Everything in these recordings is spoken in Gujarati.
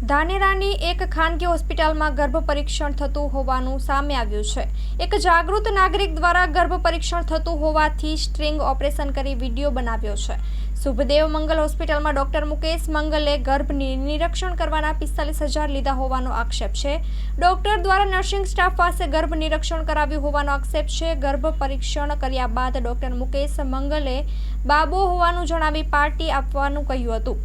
ધાનેરાની એક ખાનગી હોસ્પિટલમાં ગર્ભ પરીક્ષણ થતું હોવાનું સામે આવ્યું છે। એક જાગૃત નાગરિક દ્વારા ગર્ભ પરીક્ષણ થતું હોવાથી સ્ટ્રિંગ ઓપરેશન કરી વિડીયો બનાવ્યો છે। શુભદેવ મંગલ હોસ્પિટલમાં ડોક્ટર મુકેશ મંગલે ગર્ભ નિરીક્ષણ કરવાના 45,000 લીધા હોવાનો આક્ષેપ છે। ડોક્ટર દ્વારા નર્સિંગ સ્ટાફ પાસે ગર્ભ નિરીક્ષણ કરાવ્યું હોવાનો આક્ષેપ છે। ગર્ભ પરીક્ષણ કર્યા બાદ ડોક્ટર મુકેશ મંગલે બાબો હોવાનું જણાવી પાર્ટી આપવાનું કહ્યું હતું।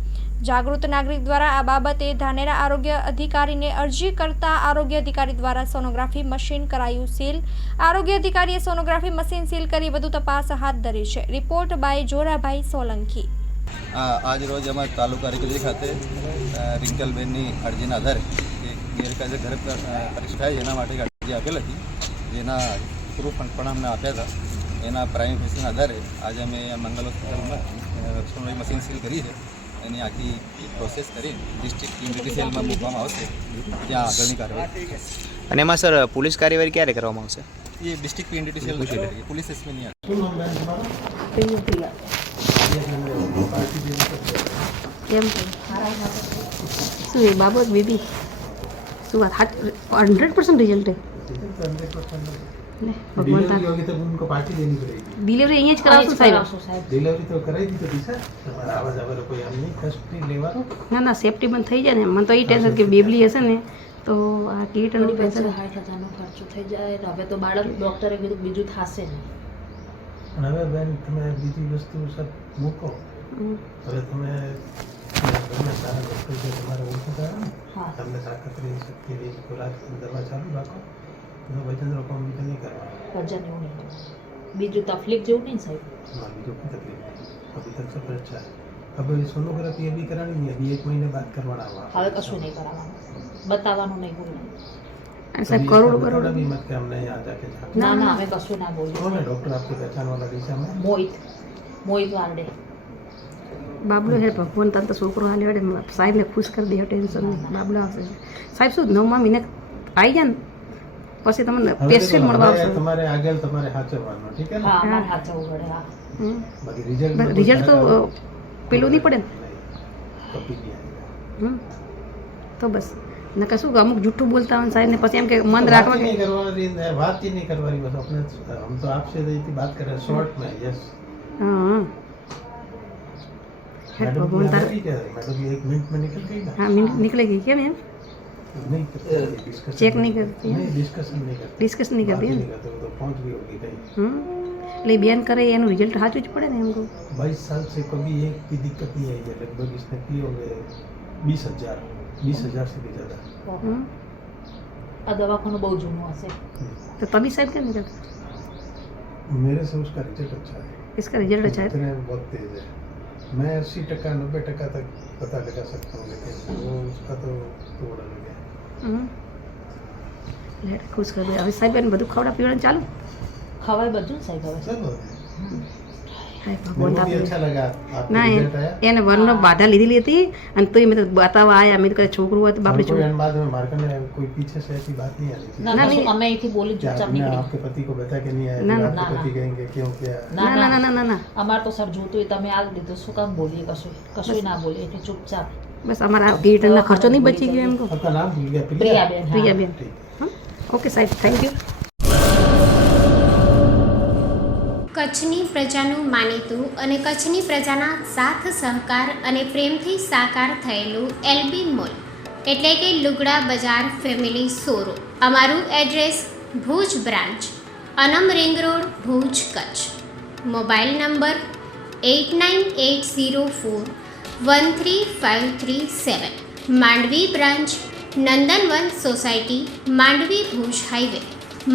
જાગૃત નાગરિક દ્વારા આ બાબતે ધાનેરા આરોગ્ય અધિકારીને અરજી કરતા આરોગ્ય અધિકારી દ્વારા સોનોગ્રાફી મશીન કરાયું સીલ। આરોગ્ય અધિકારીએ સોનોગ્રાફી મશીન સીલ કરી વધુ તપાસ હાથ ધરી છે। Report by Jorabhai Solanki. આજ રોજ અમારા તાલુકા આરોગ્ય ખાતે રિંકલબેનની અરજીના આધારે ગેરકાયદે ગર્ભ પરીક્ષા થાય એના માટે અરજી આપેલ હતી, જેના પ્રૂફ પણ અમને આપ્યા હતા। એના પ્રાઇમ ફેસના આધારે આજે અમે મંગલ હોસ્પિટલમાં સોનોગ્રાફી મશીન સીલ કરી છે। એની આખી પ્રોસેસ કરી ડિસ્ટ્રિક્ટ ઇમ્યુનિટી સેલમાં મૂકવામાં આવશે, ત્યાં આગળની કાર્યવાહી। અને એમાં સર પોલીસ કાર્યવાહી ક્યારે કરવામાં આવશે? એ ડિસ્ટ્રિક્ટ ઇમ્યુનિટી સેલ છે, પોલીસ એસપી નહીં શું એ બાબત બેબી શું વાત 100% रिजल्ट है। उनको पार्टी देनी पड़ेगी। डिलीवरी यहीं જ કરાવશું સાહેબ। डिलीवरी तो कराई दी तो दिशा તમારા આવાજ આવે કોઈ આમ નહીં ફર્સ્ટ નહીં લેવા। ના ના સેફટી બંધ થઈ જાય ને, મને તો એ ટેન્શન કે બેબલી હશે ને તો આ કીટનું પૈસા 60,000નો ખર્ચો થઈ જાય। હવે તો બાળક ડોક્ટરે કીધું બીજું થશે નહીં। અને હવે બેન તમે બીજી વસ્તુ સબ મૂકો, હવે તમે સારા ડૉક્ટર છે તમારે ઓળખતા તમને તાકાત રહી શક્તિ રહી ખોરાક દવા ચાલુ રાખો, વજન રોકવા બીજું નહીં કરવાનું। વજન એવું નહીં કરવાનું, બીજું તકલીફ જેવું નહીં સાહેબ। हाँ बीजों की तकलीफ नहीं, अभी तक सब अच्छा है। अब सोनोग्राफी अभी करानी नहीं, अभी 1 महीने बाद करवाना हुआ। હવે કશું નહીં કરાવવાનું, બતાવવાનું નહીં બોલવાનું। સાહેબ કરોડ भी मत के हमने यहाँ जाके ના ના અમે કશું ના બોલીએ। कौन है डॉक्टर आपकी पहचान वाला दिशा में? મોહિત વારડે। બાબલો હે ભગવાન તને તો છોકરો હાલે વડે સાહેબને ખુશ કરી દે, ટેન્શન નહીં, બાબલો આવશે સાહેબ। શું 9મા મહિને આવી જાય ને પછી તમને પેશન્ટ મળવા આવશે, તમારે આગળ તમારે સાચવવાનું, ઠીક છે ને? હા અમારે સાચવવું પડે। હા બાકી રિઝલ્ટ તો પેલું નહીં પડે ને कॉपी किया તો બસ નકા શું અમુક જૂઠું બોલતા હોય સાહેબ ને પછી એમ કે મન રાખવા नहीं करवानी, बात ही नहीं करवानी, बस अपने हम तो आपसे इतनी बात कर रहे हैं शॉर्ट में। यस હા मैडम ભગવાન તારે मैडम 1 मिनट में निकल गई ना? હા મિનિટ નીકળી ગઈ કેમ એમ नहीं डिस्कशन चेक नहीं करती है? नहीं डिस्कशन नहीं करती, ડિસ્કસ નહીં કરતી नहीं करते, वो तो पहुंच गई होगी कहीं। એટલે બેન કરે એનું રિઝલ્ટ સાચું જ પડે ને એમ કહું। 22 साल से कभी एक भी दिक्कत नहीं आई है, लगभग इसने किए होंगे 20,000 से भी ज़्यादा। આ દવાખાનું બહુ જૂનું હશે। तो तभी साहब क्या नहीं करता, मेरे से उसका रिजल्ट अच्छा है, इसका रिजल्ट अच्छा है। इतने बहुत तेज है। मैं 80% 90% तक पता लगा सकता हूँ, लेकिन वो उसका तो थोड़ा लग गया। खुश कर दे હવે સાહેબ એને બધું ખવડા પીવડાનું ચાલુ ખવાય બધું ને સાહેબ। હવે चलो હાય मेरे ભગવાન को भी अच्छा लगा आपका ના रिजल्ट आया। એને વરનો બાધા લીધેલી હતી અને તોય મેં તો બતાવવા આયા, મેં તો કદાચ છોકરું હોય તો બાપડી कोई છોકરું बाद में मार्केट में कोई पीछे से ऐसी बात नहीं आनी चाहिए। ના ના, કશું નહીં। અમે અહીંથી બોલી क्या ચૂપચાપ आपने નીકળી। आपके पति को बता के नहीं आया, ना, फिर ना, आपके ना, पति ना। कहेंगे क्यों क्या? ના ના ના ના ના ના અમારે તો સર જોતું હોય તમે આ દીધું, શું કામ બોલીએ? કશું ના બોલીએ એટલે ચૂપચાપ। બસ અમારા કીટનનો ખર્ચો નહીં બચી ગયો એમ કહું। आपका नाम भूल गया? પ્રિયાબેન। હા। પ્રિયાબેન ठीक है। ઓકે સાહેબ થેન્ક યુ। કચ્છની પ્રજાનું માનીતું અને કચ્છની પ્રજાના સાથ સહકાર અને પ્રેમથી સાકાર થયેલું એલબી મોલ એટલે કે લુગડા બજાર ફેમિલી શોરૂમ। અમારું address Bhuj branch, Anam ring road, Bhuj, Kutch. Mobile number 8980413537। Mandvi branch, Nandanvan society, Mandvi, Bhuj highway,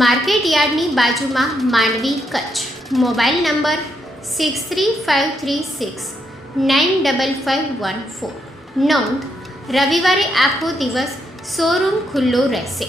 market યાર્ડની બાજુમાં, માંડવી, કચ્છ। Mobile number 6353695514। નોંધ: રવિવારે આખો દિવસ શોરૂમ ખુલ્લો રહેશે।